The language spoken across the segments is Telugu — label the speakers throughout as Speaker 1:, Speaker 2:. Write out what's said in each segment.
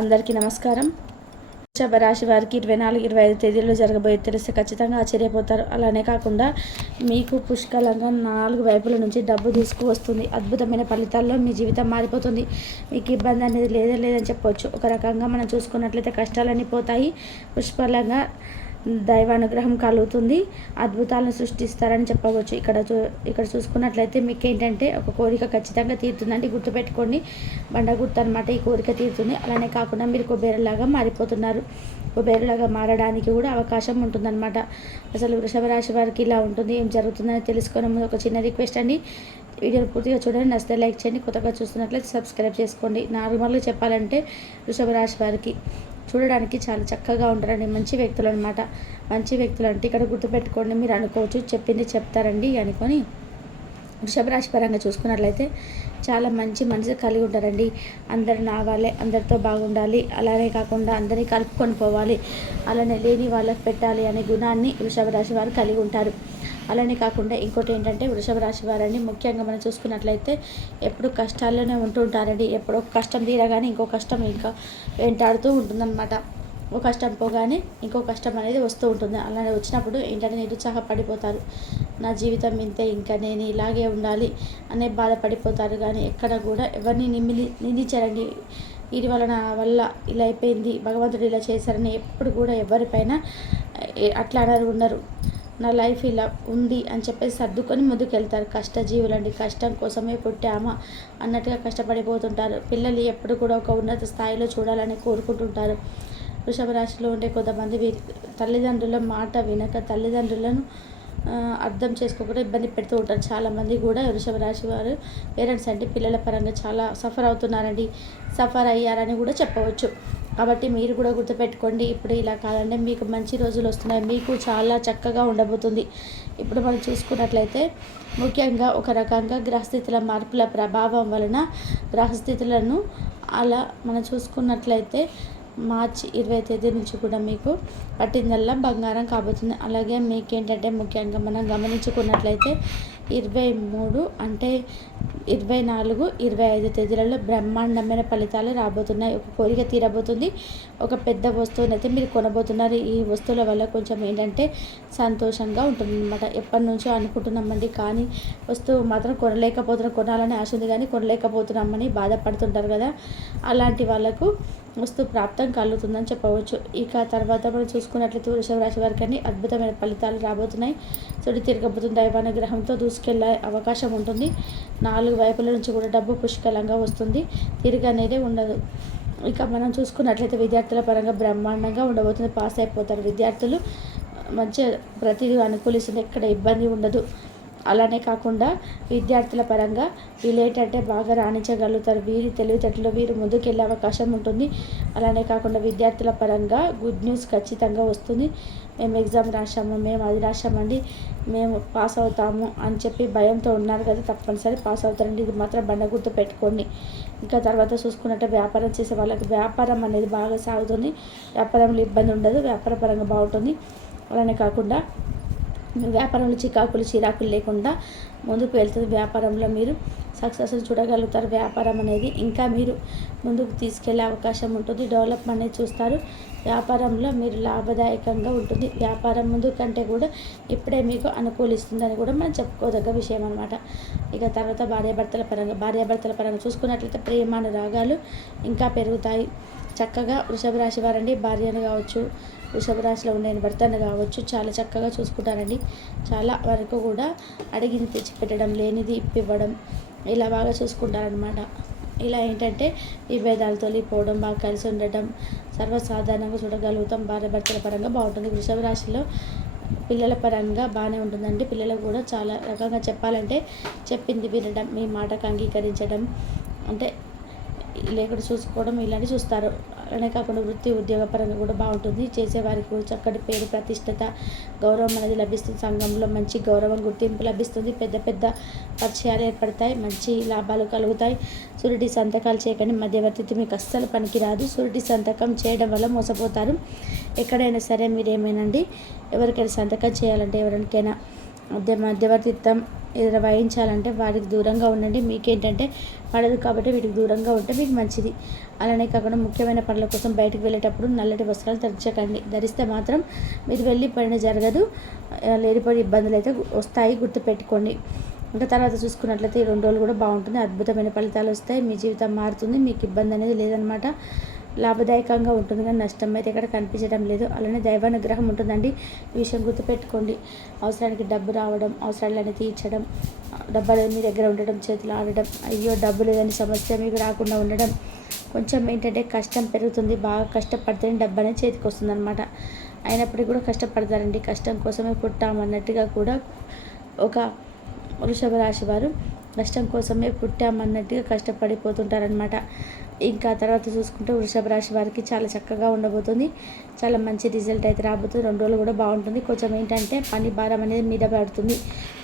Speaker 1: అందరికీ నమస్కారం. వృషభ రాశి వారికి ఇరవై నాలుగు ఇరవై ఐదు తేదీల్లో జరగబోయే తెలిస్తే ఖచ్చితంగా ఆశ్చర్యపోతారు. అలానే కాకుండా మీకు పుష్కలంగా నాలుగు వైపుల నుంచి డబ్బు తీసుకువస్తుంది. అద్భుతమైన ఫలితాల్లో మీ జీవితం మారిపోతుంది. మీకు ఇబ్బంది అనేది లేదే లేదని చెప్పవచ్చు ఒక రకంగా మనం చూసుకున్నట్లయితే కష్టాలన్నీ పోతాయి. పుష్కలంగా దైవానుగ్రహం కలుగుతుంది అద్భుతాలను సృష్టిస్తారని చెప్పవచ్చు. ఇక్కడ చూ ఇక్కడ చూసుకున్నట్లయితే మీకు ఏంటంటే ఒక కోరిక ఖచ్చితంగా తీరుతుందండి గుర్తుపెట్టుకోండి. బండ గుర్తు అనమాట ఈ కోరిక తీరుతుంది. అలానే కాకుండా మీరు కుబేరలాగా మారిపోతున్నారు. కుబేరలాగా మారడానికి కూడా అవకాశం ఉంటుందన్నమాట. అసలు వృషభ రాశి వారికి ఇలా ఉంటుంది ఏం జరుగుతుందని తెలుసుకునే ముందు ఒక చిన్న రిక్వెస్ట్ అండి. వీడియోని పూర్తిగా చూడండి నచ్చితే లైక్ చేయండి కొత్తగా చూస్తున్నట్లయితే సబ్స్క్రైబ్ చేసుకోండి. నార్మల్గా చెప్పాలంటే వృషభ రాశి వారికి. చూడడానికి చాలా చక్కగా ఉంటారండి. మంచి వ్యక్తులు అనమాట మంచి వ్యక్తులు అంటే ఇక్కడ గుర్తుపెట్టుకోండి. మీరు అనుకోవచ్చు చెప్పింది చెప్తారండి అనుకొని వృషభ రాశి పరంగా చూసుకున్నట్లయితే చాలా మంచి మనసు కలిగి ఉంటారండి. అందరు నా అందరితో బాగుండాలి. అలానే కాకుండా అందరినీ కలుపుకొని పోవాలి. అలానే లేని వాళ్ళకి పెట్టాలి అనే గుణాన్ని వృషభ రాశి వారు కలిగి ఉంటారు. అలానే కాకుండా ఇంకోటి ఏంటంటే వృషభ రాశి వారని ముఖ్యంగా మనం చూసుకున్నట్లయితే ఎప్పుడు కష్టాల్లోనే ఉంటూ ఉంటారండి ఎప్పుడో కష్టం తీరగానే ఇంకో కష్టం ఇంకా వెంటాడుతూ ఉంటుందన్నమాట. ఒక కష్టం పోగానే ఇంకో కష్టం అనేది వస్తూ ఉంటుంది. అలానే వచ్చినప్పుడు ఏంటంటే నిరుత్సాహపడిపోతారు. నా జీవితం ఇంతే ఇంకా నేను ఇలాగే ఉండాలి అనే బాధపడిపోతారు. కానీ ఎక్కడ కూడా ఎవరిని నిమిలి నిందించారండి. వీటి వలన వల్ల ఇలా అయిపోయింది. భగవంతుడు ఇలా చేశారని ఎప్పుడు కూడా ఎవరిపైన అట్లా అనరు ఉండరు. నా లైఫ్ ఇలా ఉంది అని చెప్పేసి సర్దుకొని ముందుకెళ్తారు. కష్టజీవులండి కష్టం కోసమే పుట్టామా అన్నట్టుగా కష్టపడిపోతుంటారు. పిల్లలు ఎప్పుడు కూడా ఒక ఉన్నత స్థాయిలో చూడాలని కోరుకుంటుంటారు. వృషభ రాశిలో ఉండే కొంతమంది తల్లిదండ్రుల మాట వినక తల్లిదండ్రులను అర్థం చేసుకోకుండా ఇబ్బంది పెడుతూ ఉంటారు. చాలామంది కూడా వృషభ రాశి వారు పేరెంట్స్ అంటే పిల్లల పరంగా చాలా సఫర్ అవుతున్నారండి. సఫర్ అయ్యారని కూడా చెప్పవచ్చు. కాబట్టి మీరు కూడా గుర్తుపెట్టుకోండి. ఇప్పుడు ఇలా కాదంటే మీకు మంచి రోజులు వస్తున్నాయి. మీకు చాలా చక్కగా ఉండబోతుంది. ఇప్పుడు మనం చూసుకున్నట్లయితే ముఖ్యంగా ఒక రకంగా గ్రహస్థితుల మార్పుల ప్రభావం వలన గ్రహస్థితులను అలా మనం చూసుకున్నట్లయితే మార్చి ఇరవై తేదీ నుంచి కూడా మీకు పట్టిందల్లా బంగారం కాబోతుంది. అలాగే మీకు ఏంటంటే ముఖ్యంగా మనం గమనించుకున్నట్లయితే ఇరవై మూడు అంటే ఇరవై నాలుగు ఇరవై ఐదు తేదీలలో బ్రహ్మాండమైన ఫలితాలు రాబోతున్నాయి. ఒక కోరిక తీరబోతుంది. ఒక పెద్ద వస్తువునైతే మీరు కొనబోతున్నారు. ఈ వస్తువుల వల్ల కొంచెం ఏంటంటే సంతోషంగా ఉంటుందన్నమాట. ఎప్పటి నుంచో అనుకుంటున్నామండి. కానీ వస్తువు మాత్రం కొనలేకపోతున్నాం కొనాలని ఆశ ఉంది. కానీ కొనలేకపోతున్నామని బాధపడుతుంటారు కదా. అలాంటి వాళ్ళకు వస్తు ప్రాప్తం కలుగుతుందని చెప్పవచ్చు. ఇక తర్వాత మనం చూసుకున్నట్లయితే వృషభ రాశి వారికి అద్భుతమైన ఫలితాలు రాబోతున్నాయి. సుడి తిరగబోతుంది దైవానుగ్రహంతో దూసుకెళ్ళే అవకాశం ఉంటుంది. నాలుగు వైపుల నుంచి కూడా డబ్బు పుష్కలంగా వస్తుంది. తిరిగి అనేది ఉండదు. ఇక మనం చూసుకున్నట్లయితే విద్యార్థుల పరంగా బ్రహ్మాండంగా ఉండబోతుంది. పాస్ అయిపోతారు విద్యార్థులు. మంచిగా ప్రతిదీ అనుకూలిస్తుంది. ఎక్కడ ఇబ్బంది ఉండదు. అలానే కాకుండా విద్యార్థుల పరంగా వీళ్ళేంటంటే బాగా రాణించగలుగుతారు. వీరి తెలివితేటలో వీరు ముందుకెళ్ళే అవకాశం ఉంటుంది. అలానే కాకుండా విద్యార్థుల పరంగా గుడ్ న్యూస్ ఖచ్చితంగా వస్తుంది. మేము ఎగ్జామ్ రాసాము మేము అది రాసామండి మేము పాస్ అవుతాము అని చెప్పి భయంతో ఉన్నారు కదా తప్పనిసరి పాస్ అవుతారండి. ఇది మాత్రం బండ గుర్తు పెట్టుకోండి. ఇంకా తర్వాత చూసుకున్నట్టే వ్యాపారం చేసే వాళ్ళకి వ్యాపారం అనేది బాగా సాగుతుంది. వ్యాపారంలో ఇబ్బంది ఉండదు వ్యాపార పరంగా బాగుంటుంది. అలానే కాకుండా వ్యాపారంలో చికాకులు చిరాకులు లేకుండా ముందుకు వెళ్తుంది. వ్యాపారంలో మీరు సక్సెస్ చూడగలుగుతారు. వ్యాపారం అనేది ఇంకా మీరు ముందుకు తీసుకెళ్ళే అవకాశం ఉంటుంది. డెవలప్ అనేది చూస్తారు. వ్యాపారంలో మీరు లాభదాయకంగా ఉంటుంది. వ్యాపారం ముందు కంటే కూడా ఇప్పుడే మీకు అనుకూలిస్తుందని కూడా మనం చెప్పుకోదగ్గ విషయం అనమాట ఇక తర్వాత భార్యాభర్తల పరంగా భార్యాభర్తల పరంగా చూసుకున్నట్లయితే ప్రేమానురాగాలు ఇంకా పెరుగుతాయి. చక్కగా వృషభ రాశి వారండి. భార్యను కావచ్చు వృషభ రాశిలో ఉండే భర్తను కావచ్చు చాలా చక్కగా చూసుకుంటారండి. చాలా వరకు కూడా అడిగింది తెచ్చిపెట్టడం లేనిది ఇప్పివ్వడం ఇలా బాగా చూసుకుంటారనమాట ఇలా ఏంటంటే విభేదాలు తొలిపోవడం బాగా కలిసి ఉండటం సర్వసాధారణంగా చూడగలుగుతాం. భార్య భర్తల పరంగా బాగుంటుంది. వృషభ రాశిలో పిల్లల పరంగా బాగానే ఉంటుందండి. పిల్లలకు కూడా చాలా రకంగా చెప్పాలంటే చెప్పింది వినడం మీ మాటకు అంగీకరించడం అంటే లేకుండా చూసుకోవడం ఇలాంటివి చూస్తారు. అలానే కాకుండా వృత్తి ఉద్యోగపరంగా కూడా బాగుంటుంది. చేసేవారికి చక్కటి పేరు ప్రతిష్టత గౌరవం అనేది లభిస్తుంది. సంఘంలో మంచి గౌరవం గుర్తింపు లభిస్తుంది. పెద్ద పెద్ద పరిచయాలు ఏర్పడతాయి. మంచి లాభాలు కలుగుతాయి. సురుడి సంతకాలు చేయకండి. మధ్యవర్తి మీకు అస్సలు పనికిరాదు. సురుడి సంతకం చేయడం వల్ల మోసపోతారు. ఎక్కడైనా సరే మీరు ఎవరికైనా సంతకం చేయాలంటే ఎవరికైనా మధ్య మధ్యవర్తిత్వం ఏదైనా వహించాలంటే వారికి దూరంగా ఉండండి. మీకేంటంటే పడదు కాబట్టి వీటికి దూరంగా ఉంటే మీకు మంచిది. అలానే కాకుండా ముఖ్యమైన పనుల కోసం బయటకు వెళ్ళేటప్పుడు నల్లటి వస్త్రాలు ధరించకండి. ధరిస్తే మాత్రం మీరు వెళ్ళి పడిన జరగదు లేనిపోయిన ఇబ్బందులు అయితే వస్తాయి. గుర్తుపెట్టుకోండి. ఇంకా తర్వాత చూసుకున్నట్లయితే ఈ రెండు రోజులు కూడా బాగుంటుంది. అద్భుతమైన ఫలితాలు వస్తాయి. మీ జీవితం మారుతుంది. మీకు ఇబ్బంది అనేది లేదనమాట. లాభదాయకంగా ఉంటుంది కానీ నష్టం అయితే ఇక్కడ కనిపించడం లేదు. అలానే దైవానుగ్రహం ఉంటుందండి. ఈ విషయం గుర్తుపెట్టుకోండి. అవసరానికి డబ్బు రావడం అవసరాలని తీర్చడం డబ్బు మీ దగ్గర ఉండడం చేతులు ఆడడం అయ్యో డబ్బు లేదని సమస్య మీకు రాకుండా ఉండడం కొంచెం ఏంటంటే కష్టం పెరుగుతుంది. బాగా కష్టపడితేనే డబ్బు అనేది చేతికి వస్తుంది అనమాట అయినప్పటికీ కూడా కష్టపడతారండి. కష్టం కోసమే పుట్టామన్నట్టుగా కూడా ఒక వృషభ రాశి వారు కష్టం కోసమే పుట్టామన్నట్టుగా కష్టపడిపోతుంటారనమాట ఇంకా తర్వాత చూసుకుంటే వృషభ రాశి వారికి చాలా చక్కగా ఉండబోతుంది. చాలా మంచి రిజల్ట్ అయితే రాబోతుంది. రెండు రోజులు కూడా బాగుంటుంది. కొంచెం ఏంటంటే పని భారం అనేది మీద పడుతుంది.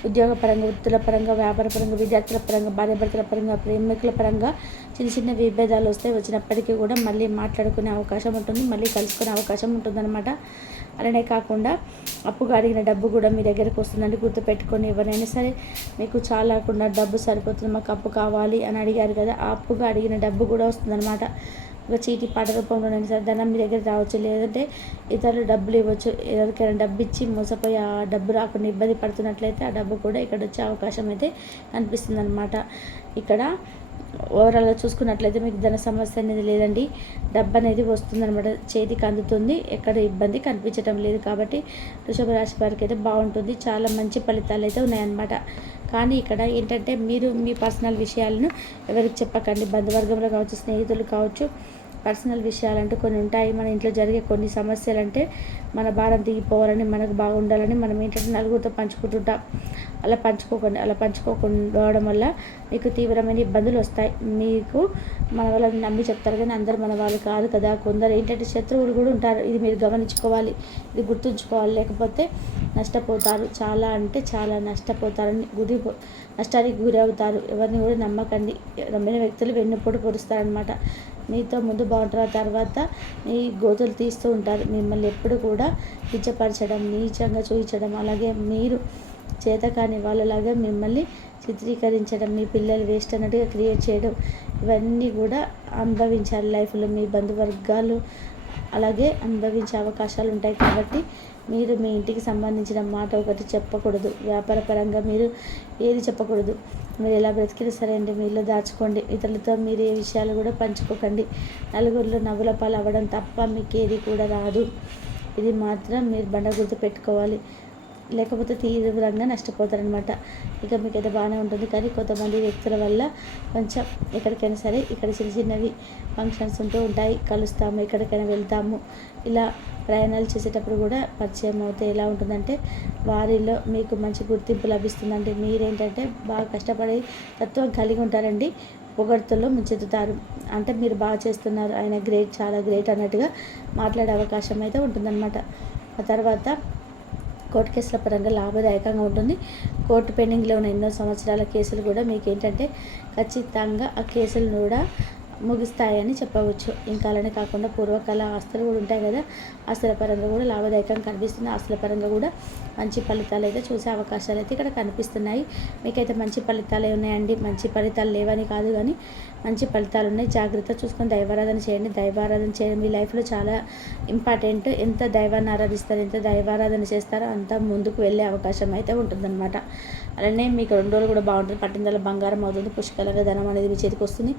Speaker 1: ఉద్యోగ పరంగా వృత్తుల పరంగా వ్యాపార పరంగా విద్యార్థుల పరంగా భార్యాభర్తల పరంగా ప్రేమికుల పరంగా చిన్న చిన్న విభేదాలు వస్తాయి వచ్చినప్పటికీ కూడా మళ్ళీ మాట్లాడుకునే అవకాశం ఉంటుంది మళ్ళీ కలుసుకునే అవకాశం ఉంటుందన్నమాట. అలానే కాకుండా అప్పుగా అడిగిన డబ్బు కూడా మీ దగ్గరకు వస్తుందండి గుర్తుపెట్టుకొని ఎవరైనా సరే మీకు చాలాకుండా డబ్బు సరిపోతుంది మాకు అప్పు కావాలి అని అడిగారు కదా ఆ అప్పుగా అడిగిన డబ్బు కూడా వస్తుందన్నమాట. ఒక చీటీ పాట రూపంలో సరే ధనం మీ దగ్గర రావచ్చు లేదంటే ఇతరులు డబ్బులు ఇవ్వచ్చు. ఎవరికైనా డబ్బు ఇచ్చి మోసపోయి ఆ డబ్బు రాకుండా ఇబ్బంది పడుతున్నట్లయితే ఆ డబ్బు కూడా ఇక్కడ వచ్చే అవకాశం అయితే కనిపిస్తుంది అనమాట ఇక్కడ ఓవరాల్గా చూసుకున్నట్లయితే మీకు ధన సమస్య అనేది లేదండి. డబ్బు అనేది వస్తుందన్నమాట. చేతికి అందుతుంది. ఎక్కడ ఇబ్బంది కనిపించడం లేదు కాబట్టి వృషభ రాశి వారికి అయితే బాగుంటుంది. చాలా మంచి ఫలితాలు అయితే ఉన్నాయన్నమాట. కానీ ఇక్కడ ఏంటంటే మీరు మీ పర్సనల్ విషయాలను ఎవరికి చెప్పకండి. బంధువర్గంలో కావచ్చు స్నేహితులు కావచ్చు పర్సనల్ విషయాలంటూ కొన్ని ఉంటాయి. మన ఇంట్లో జరిగే కొన్ని సమస్యలు అంటే మన భారం దిగిపోవాలని మనకు బాగుండాలని మనం ఏంటంటే నలుగురితో పంచుకుంటుంటాం. అలా పంచుకోకండి. అలా పంచుకోకుండా వల్ల మీకు తీవ్రమైన ఇబ్బందులు వస్తాయి. మీకు మన వాళ్ళని నమ్మి చెప్తారు కానీ అందరు మన వాళ్ళు కాదు కదా. కొందరు ఏంటంటే శత్రువులు కూడా ఉంటారు. ఇది మీరు గమనించుకోవాలి. ఇది గుర్తుంచుకోవాలి. లేకపోతే నష్టపోతారు. చాలా అంటే చాలా నష్టపోతారని గురి నష్టానికి గురి అవుతారు ఎవరిని కూడా నమ్మకండి. నమ్మిన వ్యక్తులు వెన్నుపోటు పొరుస్తారనమాట మీతో ముందు బాగుంటారు. తర్వాత మీ గోతులు తీస్తూ ఉంటారు. మిమ్మల్ని ఎప్పుడు కూడా కించపరచడం నీచంగా చూపించడం అలాగే మీరు చేత కాని వాళ్ళలాగా మిమ్మల్ని చిత్రీకరించడం మీ పిల్లలు వేస్ట్ అన్నట్టుగా క్రియేట్ చేయడం ఇవన్నీ కూడా అనుభవించాలి లైఫ్లో. మీ బంధువర్గాలు అలాగే అనుభవించే అవకాశాలు ఉంటాయి కాబట్టి మీరు మీ ఇంటికి సంబంధించిన మాట ఒకటి చెప్పకూడదు. వ్యాపారపరంగా మీరు ఏది చెప్పకూడదు. మీరు ఎలా బ్రతికినా సరే అండి మీలో దాచుకోండి. ఇతరులతో మీరు ఏ విషయాలు కూడా పంచుకోకండి. నలుగురిలో నవ్వుల పాలు అవ్వడం తప్ప మీకు ఏది కూడా రాదు. ఇది మాత్రం మీరు బండ గుర్తు పెట్టుకోవాలి. లేకపోతే తీవ్రంగా నష్టపోతారనమాట ఇక మీకు అయితే బాగానే ఉంటుంది. కానీ కొంతమంది వ్యక్తుల వల్ల కొంచెం ఎక్కడికైనా సరే ఇక్కడ చిన్న చిన్నవి ఫంక్షన్స్ ఉంటూ ఉంటాయి. కలుస్తాము ఎక్కడికైనా వెళ్తాము. ఇలా ప్రయాణాలు చేసేటప్పుడు కూడా పరిచయం అవుతే ఎలా ఉంటుందంటే వారిలో మీకు మంచి గుర్తింపు లభిస్తుందంటే మీరేంటంటే బాగా కష్టపడే తత్వం కలిగి ఉంటారండి. పొగడ్తల్లో ముంచెత్తుతారు. అంటే మీరు బాగా చేస్తున్నారు. ఆయన గ్రేట్ చాలా గ్రేట్ అన్నట్టుగా మాట్లాడే అవకాశం అయితే ఉంటుందన్నమాట. ఆ తర్వాత కోర్టు కేసుల పరంగా లాభదాయకంగా ఉంటుంది. కోర్టు పెండింగ్లో ఉన్న ఎన్నో సంవత్సరాల కేసులు కూడా మీకు ఏంటంటే ఖచ్చితంగా ఆ కేసులు కూడా ముగిస్తాయని చెప్పవచ్చు. ఇంకా అలానే కాకుండా పూర్వకాల ఆస్తులు కూడా ఉంటాయి కదా ఆస్తుల పరంగా కూడా లాభదాయకంగా కనిపిస్తుంది. ఆస్తుల పరంగా కూడా మంచి ఫలితాలు అయితే చూసే అవకాశాలు అయితే ఇక్కడ కనిపిస్తున్నాయి. మీకైతే మంచి ఫలితాలే ఉన్నాయండి. మంచి ఫలితాలు లేవని కాదు కానీ మంచి ఫలితాలు ఉన్నాయి. జాగ్రత్త చూసుకొని దైవారాధన చేయండి. దైవారాధన చేయడం మీ లైఫ్లో చాలా ఇంపార్టెంట్. ఎంత దైవాన్ని ఆరాధిస్తారు ఎంత దైవారాధన చేస్తారో అంత ముందుకు వెళ్ళే అవకాశం అయితే ఉంటుందన్నమాట. అలానే మీకు రెండు రోజులు కూడా బాగుంటుంది. పట్టిందల బంగారం అవుతుంది. పుష్కలంగా ధనం అనేది మీ చేతికి వస్తుంది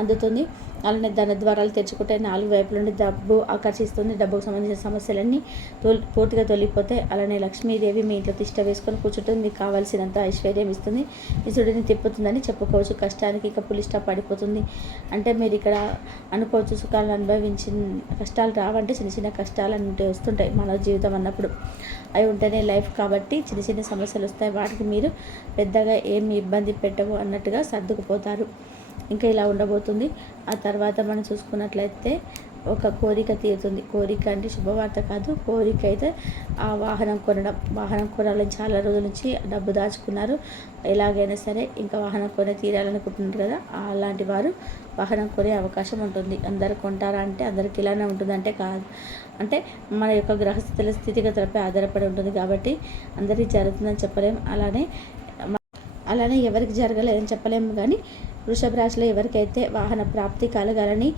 Speaker 1: అందుతుంది. అలానే ధన ద్వారాలు తెచ్చుకుంటే నాలుగు వైపుల నుండి డబ్బు ఆకర్షిస్తుంది. డబ్బుకు సంబంధించిన సమస్యలన్నీ తోలి పూర్తిగా తొలిగిపోతే అలానే లక్ష్మీదేవి మీ ఇంట్లో తిష్ట వేసుకొని కూర్చుంటుంది. మీకు కావాల్సినంత ఐశ్వర్యం ఇస్తుంది. ఇసుడిని తిప్పుతుందని చెప్పుకోవచ్చు. కష్టానికి ఇక పులిష్ట పడిపోతుంది. అంటే మీరు ఇక్కడ అనుకోవచ్చు సుఖాలను అనుభవించిన కష్టాలు రావంటే చిన్న చిన్న కష్టాలు అంటే వస్తుంటాయి. మన జీవితం అన్నప్పుడు అవి ఉంటేనే లైఫ్ కాబట్టి చిన్న చిన్న సమస్యలు వస్తాయి. వాటికి మీరు పెద్దగా ఏమి ఇబ్బంది పెట్టవు అన్నట్టుగా సర్దుకుపోతారు. ఇంకా ఇలా ఉండబోతుంది. ఆ తర్వాత మనం చూసుకున్నట్లయితే ఒక కోరిక తీరుతుంది. కోరిక అంటే శుభవార్త కాదు కోరిక అయితే ఆ వాహనం కొనడం. వాహనం కొనాలని చాలా రోజుల నుంచి డబ్బు దాచుకున్నారు. ఎలాగైనా సరే ఇంకా వాహనం కొనే తీరాలనుకుంటున్నారు కదా అలాంటి వారు వాహనం కొనే అవకాశం ఉంటుంది. అందరు కొంటారా అంటే అందరికి ఇలానే ఉంటుంది అంటే కాదు. అంటే మన యొక్క గ్రహస్థితుల స్థితిగతులపై ఆధారపడి ఉంటుంది కాబట్టి అందరికీ జరుగుతుందని చెప్పలేం. అలానే అలానే ఎవరికి జరగలేదని చెప్పలేము కానీ వృషభ రాశిలో ఎవరికైతే వాహన ప్రాప్తి కలగాలని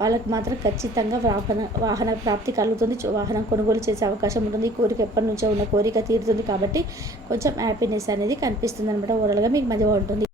Speaker 1: వాళ్ళకి మాత్రం ఖచ్చితంగా వాహన వాహన ప్రాప్తి కలుగుతుంది. వాహనం కొనుగోలు చేసే అవకాశం ఉంటుంది. ఈ కోరిక ఎప్పటి నుంచో ఉన్న కోరిక తీరుతుంది కాబట్టి కొంచెం హ్యాపీనెస్ అనేది కనిపిస్తుంది అనమాట ఓవరాల్గా మీకు మధ్య ఉంటుంది.